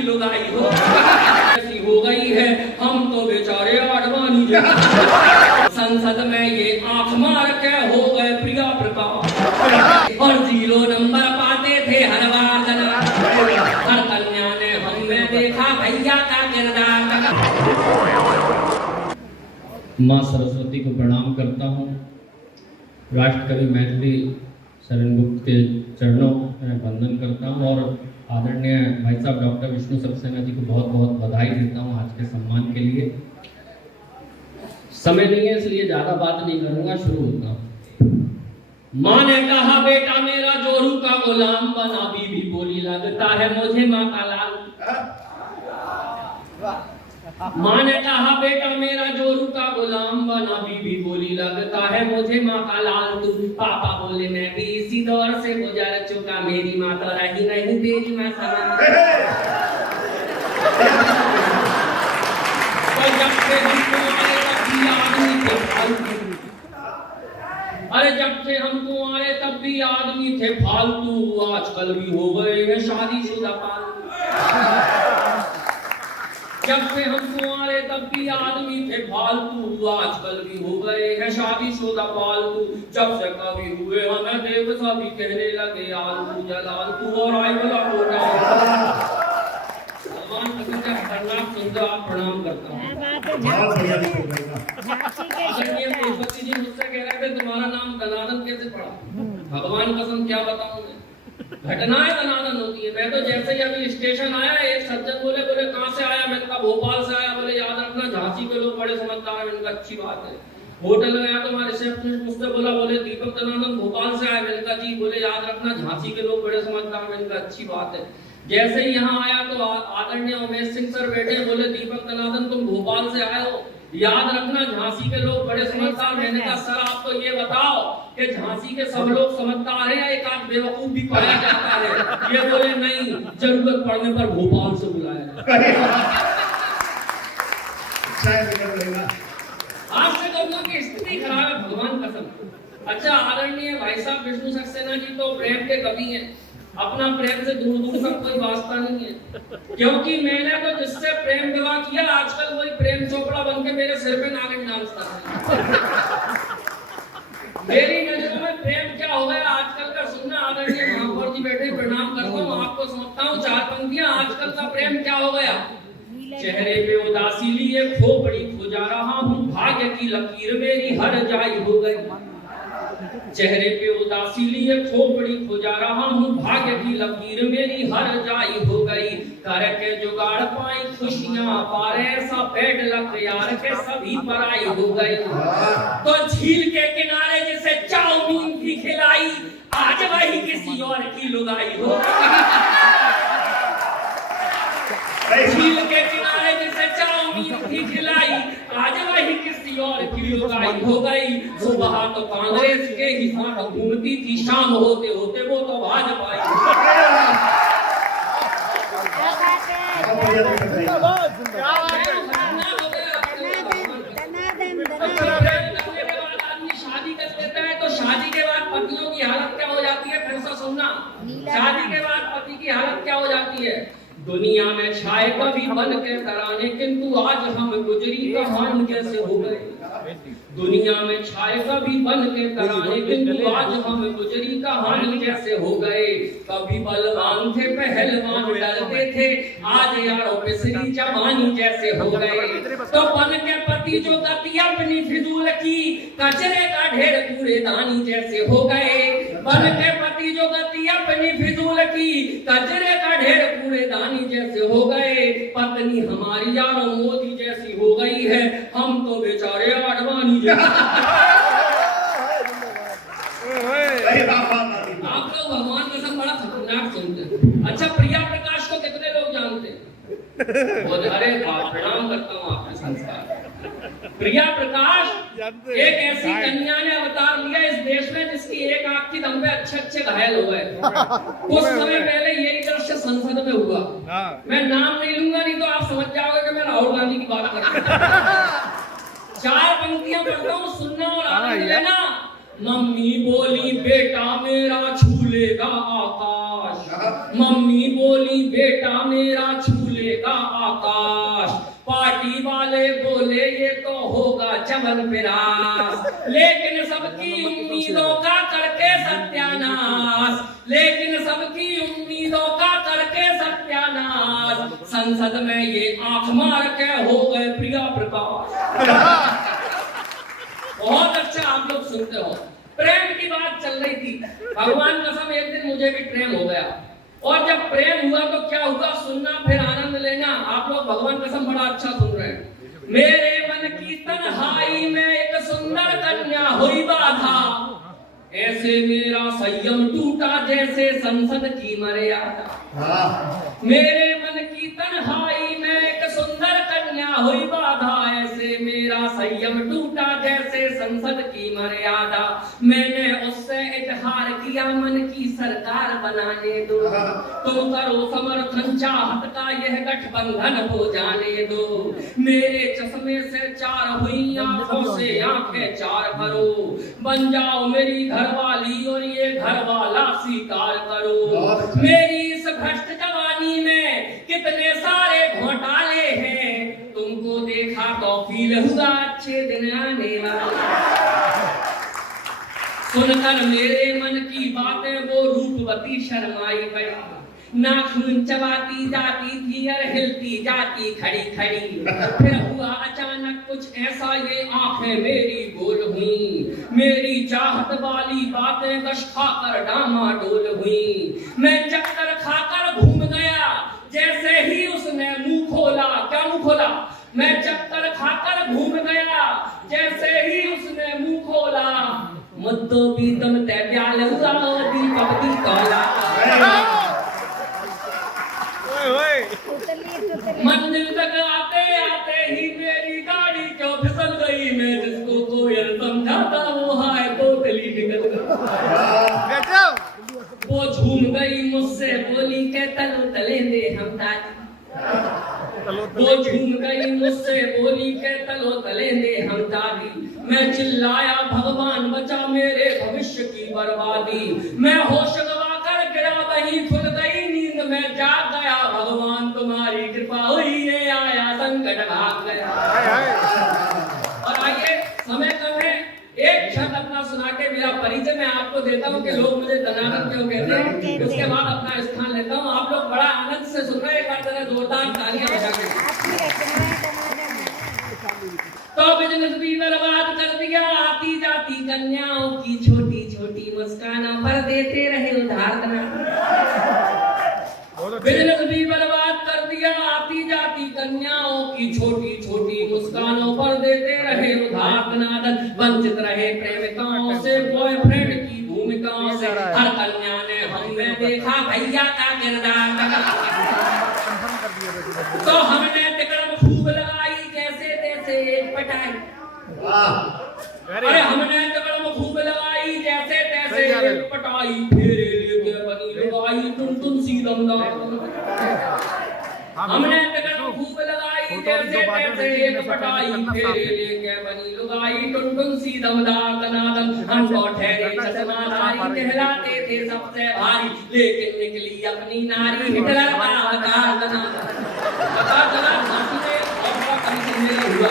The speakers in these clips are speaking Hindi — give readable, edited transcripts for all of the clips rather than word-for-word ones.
की लुगाई हो ऐसी हो गई है, हम तो बेचारे आडवाणी संसद में ये आंख मार के हो गए प्रिया प्रकाश और 0 नंबर पाते थे हर बार हर कन्या ने हमें देखा भैया का किरदार। माँ सरस्वती को प्रणाम करता हूँ। राष्ट्रकवि मैथिली शरण गुप्त के चरणों में वंदन करता हूँ और आदरणीय भाई साहब डॉक्टर विष्णु सक्सेना जी को बहुत बहुत बधाई देता हूँ आज के सम्मान के लिए। समय नहीं है इसलिए ज्यादा बात नहीं करूंगा, शुरू होता हूँ। माँ ने कहा बेटा मेरा जोरू का गुलाम बना, बीबी बोली लगता है मुझे माँ का लाल। माँ ने कहा बेटा मेरा जोरू का गुलाम बना, बीबी बोली लगता है मुझे माँ का लाल तू। पापा बोले मैं भी इसी दौर से गुजर चुका, मेरी माँ तो रही नहीं तेरी माँ सनम। अरे जब से हमको आए तब भी आदमी थे फालतू, आजकल भी हो गए हैं शादीशुदा पालतू। जब से हमको आए तब भी आदमी थे फालतू, आजकल भी हो गए हैं शादीशुदा पालतू। जब से कभी हुए हमें देव सभी कहने लगे आलतू जलाल तू और आई वाला होगा। प्रणाम करता हूँ। जी मुझसे कह रहे थे तुम्हारा नाम दनादन कैसे पड़ा? भगवान कसम क्या बताऊं मैं, घटनाएं दनादन होती है। मैं तो जैसे ही अभी स्टेशन आया एक सज्जन बोले कहाँ से आया? मैंने कहा भोपाल से आया। बोले याद रखना झांसी के लोग बड़े समझदार हैं। मैंने कहा अच्छी बात है। होटल में आया तो हमारे रिसेप्शनिस्ट मुझसे बोले दीपक दनादन भोपाल से आया। मैंने कहा जी। बोले याद रखना झांसी के लोग बड़े समझदार हैं। मैंने कहा अच्छी बात है। जैसे ही यहाँ आया तो आदरणीय उमेश सिंह सर बैठे, बोले दीपक दनादन तुम भोपाल से आए हो, याद रखना झांसी के लोग बड़े समझदार। मैंने कहा सर आप तो ये बताओ कि झांसी के सब लोग समझदार हैं या एक आध बेवकूफ भी पाया जाता है? ये बोले नहीं, जरूरत पड़ने पर भोपाल से बुलाया। आज से लोगों की स्थिति खराब है भगवान कसम। अच्छा आदरणीय भाई साहब विष्णु सक्सेना जी तो प्रेम के कवि हैं, अपना प्रेम से दूर दूर तक कोई वास्ता नहीं है, क्योंकि मैंने तो जिससे प्रेम विवाह किया आजकल वही प्रेम चोपड़ा बनके मेरे सिर पे नागिन नाचता है। मेरी नजरों में प्रेम क्या हो गया आजकल का सुनना। आदरणीय महापौर जी बैठे, प्रणाम करता हूँ आपको, समझता हूँ 4 पंक्तियां। आजकल का प्रेम क्या हो गया? चेहरे पे उदासी लिए खोपड़ी खुजा रहा हूँ, भाग्य की लकीर मेरी हर जाई हो गई। चेहरे पे उदासी लिए खोपड़ी खुजा रहा हूँ, भाग्य की लकीर मेरी हर जाई हो गई। करके जुगाड़ पाई खुशियां पारे, ऐसा पेट लग यार के सभी पराई हो गई। तो झील के किनारे जिसे चाउमीन की खिलाई, आज वही किसी और की लुगाई हो झील के किनारे जिसे चाउमीन की खिलाई, आज वही किसी और की लुगाई हो गई। सुबह तो कांग्रेस के ही साथ घूमती थी, शाम होते होते वो तो भाजपा शादी कर लेता है तो शादी के बाद पतियों की हालत क्या हो जाती है? फिर से सुनना, शादी के बाद पति की हालत क्या हो जाती है? दुनिया में छाए कभी बन के तराने, किंतु आज हम गुजरी कहानी जैसे हो गए। दुनिया में छाए कभी बन के तराने, किंतु आज हम गुजरी कहानी जैसे हो गए। कभी बलवान थे पहलवान डरते थे, आज यारों पिसरी जवानी जैसे हो गए। तो बन के पति जो गति अपनी फिजूल की, कचरे का ढेर कूड़ेदानी जैसे हो गए। बन के पति जो गति अपनी फिजूल की, कचरे का ढेर कूड़ेदानी जैसे हो गए। पत्नी हमारी यारों मोदी जैसी हो गई है, हम तो बेचारे आडवाणी आप लोग भगवान कसम बड़ा खतरनाक सुनते हैं। अच्छा प्रिया प्रकाश को कितने लोग जानते हैं? अरे प्रणाम करता हूँ आपके संस्कार। प्रिया प्रकाश एक ऐसी कन्या ने अवतार लिया इस देश में जिसकी एक आंख की दम पे अच्छे घायल हो गए। कुछ समय पहले यही दृश्य संसद में हुआ। मैं नाम नहीं लूंगा, नहीं तो आप समझ जाओगे कि मैं राहुल गांधी की बात कर रहा हूं। 4 पंक्तियां पढ़ता हूँ, सुनना और आनंद लेना। मम्मी बोली बेटा मेरा छू लेगा आकाश, मम्मी बोली बेटा मेरा छू छूलेगा आकाश। पार्टी वाले बोले ये तो होगा चमन पिरास, लेकिन सबकी उम्मीदों का करके सत्यानाश, लेकिन सबकी उम्मीदों का करके सत्यानाश। संसद में ये आंख मार के हो गए प्रिया प्रकाश। बहुत अच्छा आप लोग सुनते हो। प्रेम की बात चल रही थी, भगवान कसम एक दिन मुझे भी प्रेम हो गया। और जब प्रेम हुआ तो क्या हुआ, सुनना फिर आनंद लेना। आप लोग भगवान कसम बड़ा अच्छा सुन रहे हैं। मेरे मन की तन्हाई में एक सुंदर कन्या हुई बाधा, ऐसे मेरा संयम टूटा जैसे संसद की मर्यादा। मेरे मन की तन्हाई में एक सुंदर कन्या हुई बाधा, ऐसे मेरा संयम टूटा जैसे संसद की मर्यादा। मैंने उससे इजहार किया मन की सरकार बनाने दो, तुम करो समर्थन चाहत का यह गठबंधन हो जाने दो। मेरे चश्मे से चार हुई आंखों से आंखें चार करो, बन जाओ मेरी घरवाली और ये घरवाला स्वीकार करो। मेरी इस भ्रष्ट जवानी में कितने सारे घोटाले हैं, तुमको देखा तो फील हुआ अच्छे दिन आने वाले। सुनकर मेरे मन की बातें वो रूपवती शर्माई पड़ी, नाखून चबाती जाती थी और हिलती जाती खड़ी खड़ी। फिर हुआ अचानक कुछ ऐसा, ये आंखें मेरी गोल हुई, मेरी चाहत वाली बातें कश खाकर डामाडोल हुई। मैं चक्कर खाकर घूम गया जैसे ही उसने मुंह खोला। क्या मुंह खोला? मैं चक्कर खाकर घूम गया जैसे ही उसने मुंह खोला। मुद्दों भी तुम त्याल हुआ दीपक दी तौला। मंजिल तक आते आते ही मेरी गाड़ी क्यों फिसल गई। मैं जिसको कोयल समझाता वो हाय तोतली निकल गई। वो झूम गई मुझसे बोली के तलो तले दे हम दादी। वो झूम गई मुझसे बोली के तलो तले दे हम दादी। मैं चिल्लाया भगवान बचा मेरे भविष्य की बर्बादी। मैं होश गवा कर गिरा वहीं खुल गई नींद में जाग गया। भगवान तुम्हारी कृपा हुई है आया संकट भाग गया। और आइए समय कम है, एक क्षण अपना सुना के मेरा परिचय मैं आपको देता हूँ कि लोग मुझे दनादन क्यों कहते हैं। उसके बाद अपना स्थान लेता हूँ। आप लोग बड़ा आनंद से सुन रहे हैं, एक बार जरा जोरदार तालियां बजा के। तो बिजनेस भी बर्बाद कर दिया, आती जाती कन्याओं की छोटी छोटी मुस्कानों पर देते रहे उधार दना। बिजनेस भी बर्बाद कर दिया, आती जाती कन्याओं की छोटी छोटी मुस्कानों पर देते रहे उधार दनादन। वंचित रहे प्रेमिकाओं से, बॉयफ्रेंड की भूमिकाओं से। हर कन्या ने हमें देखा भैया का किरदार। तो हमने तिकड़म खूब लगाई जैसे तैसे एक पटाई। अरे हमने तिकड़म खूब लगाई जैसे तैसे एक पटाई। फेरे लेके बनी लुगाई टुन सी दमदार। हमने तिकड़म खूब लगाई जैसे तैसे एक पटाई। फेरे लेके बनी लुगाई टुन सी दमदार दनादन। हम तो ठहरे चश्माधारी कहलाते थे सबसे भारी, लेकिन निकली अपनी नारी हिटलर का अवतार दनादन। हुआ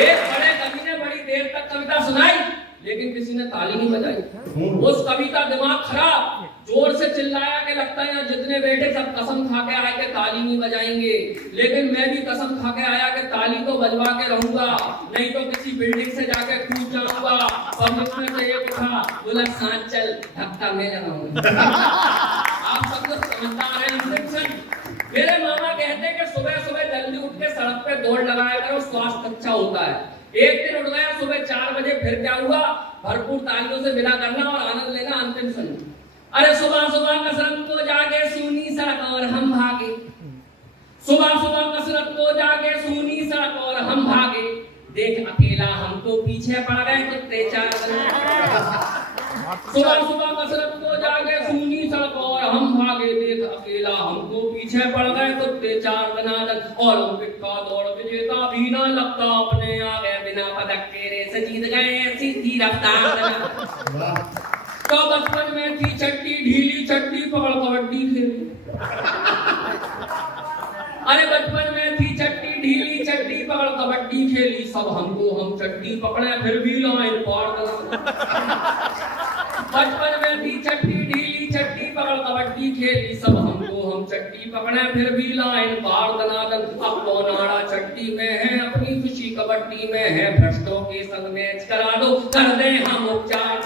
एक बड़े कवि ने बड़ी देर तक कविता सुनाई, लेकिन किसी ने ताली नहीं बजाई। उस कवि का दिमाग खराब, जोर से चिल्लाया कि लगता है जितने बैठे सब कसम खा के आए कि ताली नहीं बजाएंगे। लेकिन मैं भी कसम खा के आया कि ताली तो बजवा के रहूंगा, नहीं तो किसी बिल्डिंग से जाके कूद जाऊंगा। पब्लिक में से एक उठा बोला सांच चल, धक्का मैं लगाऊंगा। आप सब लोग समझदार हैं। मेरे मामा कहते हैं कि सुबह सुबह जल्दी उठ के सड़क पे दौड़ लगाया करो, स्वास्थ्य अच्छा होता है। एक दिन उठ गया सुबह 4 बजे, फिर क्या हुआ, भरपूर तालियों से विदा करना और आनंद लेना अंतिम समय। अरे सुबह सुबह कसरत को जाके सूनी सड़क और हम भागे। सुबह सुबह कसरत को जाके सूनी सड़क और हम भागे। देख अकेला हमको पीछे पड़ गए कुत्ते 4 सुबह सुबह कसरत को जाके सूनी सड़क और हम भागे। देख अकेला हमको पीछे पड़ गए कुत्ते 4 दनादन। ओलंपिक का दौड़ विजेता भी ना लगता अपने आगे, बिना पदक के रेस जीत गए ऐसी थी रफ्तार। तो बचपन में थी छट्टी ढीली छट्टी पकड़ कबड्डी खेली। अरे पकड़ कबड्डी खेली सब हमको, हम चट्टी पकड़े फिर भी लाइन पार दना। बचपन में थी चट्टी ढीली, चट्टी पकड़ कबड्डी खेली सब हमको, हम चट्टी पकड़े फिर भी लाइन पार दनादन। अब तो नाड़ा चट्टी में है, अपनी खुशी कबड्डी में है, भ्रष्टों के संग मैच करा दो, कर दे हम उपचार